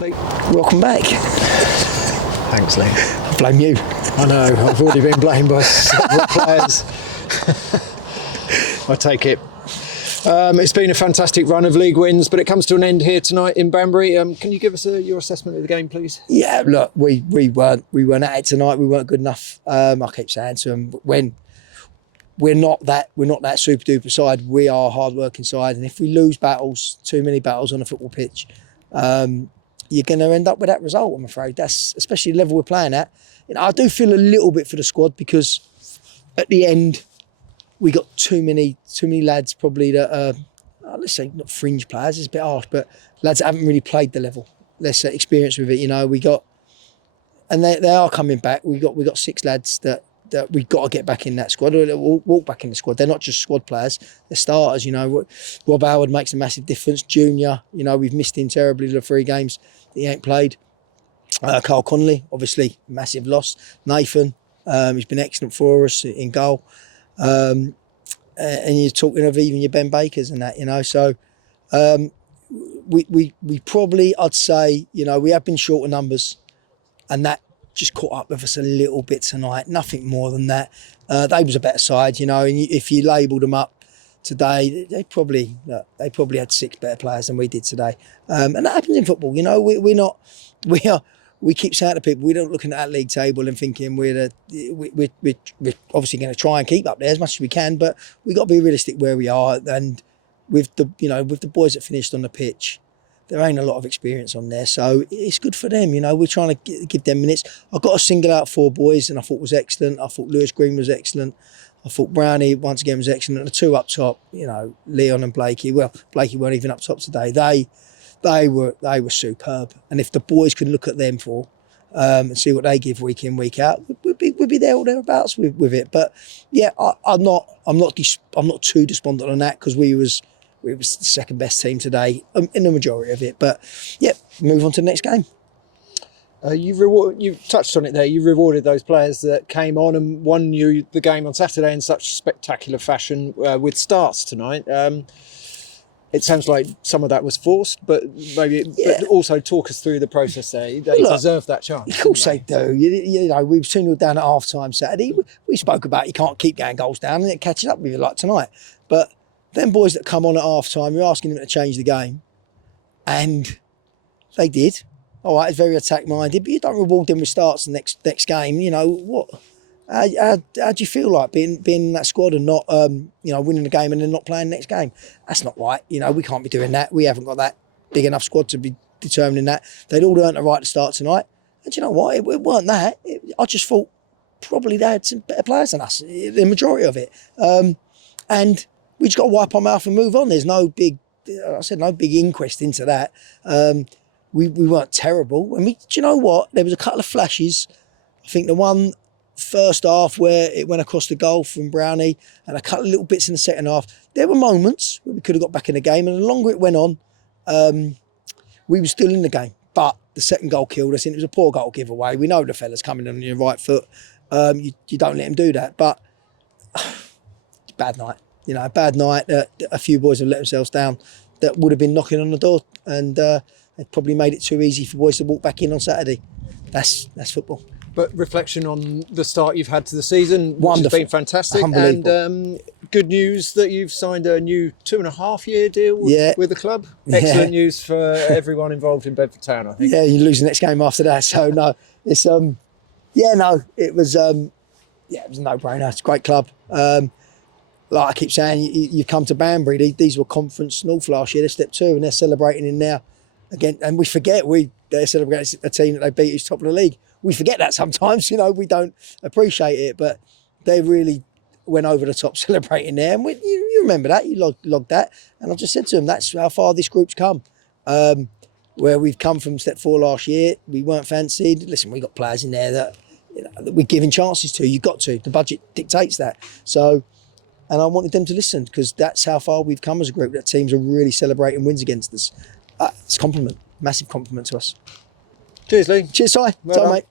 Lee, welcome back. Thanks, Lee. I blame you. I know, I've already been blamed by several players. I take it. It's been a fantastic run of league wins, but it comes to an end here tonight in Banbury. Can you give us your assessment of the game, please? Yeah, look, we weren't at it tonight. We weren't good enough. I keep saying to them, when we're not that super duper side. We are a hard working side, and if we lose battles, too many battles on a football pitch, you're going to end up with that result. I'm afraid that's especially the level we're playing at. I do feel a little bit for the squad because at the end we got too many lads probably that let's say not fringe players. It's a bit harsh, but lads that haven't really played the level. Let's say experience with it. We got, and they are coming back. We got 6 lads that we've got to get back in that squad, or walk back in the squad. They're not just squad players, they're starters. Rob Howard makes a massive difference. Junior, we've missed him terribly the 3 games that he ain't played. Carl Connolly, obviously, massive loss. Nathan, he's been excellent for us in goal. And you're talking of even your Ben Bakers and that, So we probably, I'd say, we have been short of numbers, and that just caught up with us a little bit tonight. Nothing more than that. They was a better side, and if you labelled them up today, they probably had 6 better players than we did today. And that happens in football. We keep saying to people, we're not looking at that league table and thinking we're obviously going to try and keep up there as much as we can, but we've got to be realistic where we are. And with the boys that finished on the pitch, there ain't a lot of experience on there, so it's good for them. We're trying to give them minutes. I've got to single out 4 boys, and I thought was excellent. I thought Lewis Green was excellent. I thought Brownie once again was excellent. And the 2 up top, Leon and Blakey. Well, Blakey weren't even up top today. They were superb. And if the boys could look at them and see what they give week in, week out, we'd be there or thereabouts with it. But yeah, I'm not too despondent on that, because we was the second best team today in the majority of it. But yeah, move on to the next game. You touched on it there. You rewarded those players that came on and won you the game on Saturday in such spectacular fashion with starts tonight. It sounds like some of that was forced, but but also talk us through the process there. They deserve that chance. Of course they do. We were 2-0 down at half time Saturday. We spoke about you can't keep getting goals down, and it catches up with you like tonight. But them boys that come on at half time, you're asking them to change the game, and they did. All right, it's very attack minded, but you don't reward them with starts the next game. What? How do you feel like being in that squad and not winning the game and then not playing the next game? That's not right. We can't be doing that. We haven't got that big enough squad to be determining that. They'd all earned the right to start tonight, and you know what? It weren't that. I just thought probably they had some better players than us, the majority of it, and we just got to wipe our mouth and move on. There's no big inquest into that. We weren't terrible. Do you know what? There was a couple of flashes. I think the one first half where it went across the goal from Brownie, and a couple of little bits in the second half. There were moments where we could have got back in the game, and the longer it went on, we were still in the game. But the second goal killed us, and it was a poor goal giveaway. We know the fella's coming on your right foot. You don't let him do that. But bad night. Bad night. A few boys have let themselves down that would have been knocking on the door, and they probably made it too easy for boys to walk back in on Saturday. That's football. But reflection on the start you've had to the season, which has Wonderful. been fantastic. Unbelievable. And good news that you've signed a new 2.5-year deal with the club. Excellent news for everyone involved in Bedford Town, I think. Yeah, you lose the next game after that. So no, it's it was a no-brainer. It's a great club. Like I keep saying, you've come to Banbury. These were Conference North last year. They're Step 2, and they're celebrating in now again. And we forget they're celebrating a team that they beat who's top of the league. We forget that sometimes. We don't appreciate it, but they really went over the top celebrating there. And you remember that, you logged that. And I just said to them, that's how far this group's come. Where we've come from Step 4 last year, we weren't fancied. Listen, we got players in there that we're giving chances to. You've got to. The budget dictates that. So. And I wanted them to listen, because that's how far we've come as a group, that teams are really celebrating wins against us. It's a compliment, massive compliment to us. Cheers, Lee. Cheers, Si. Well done. Mate.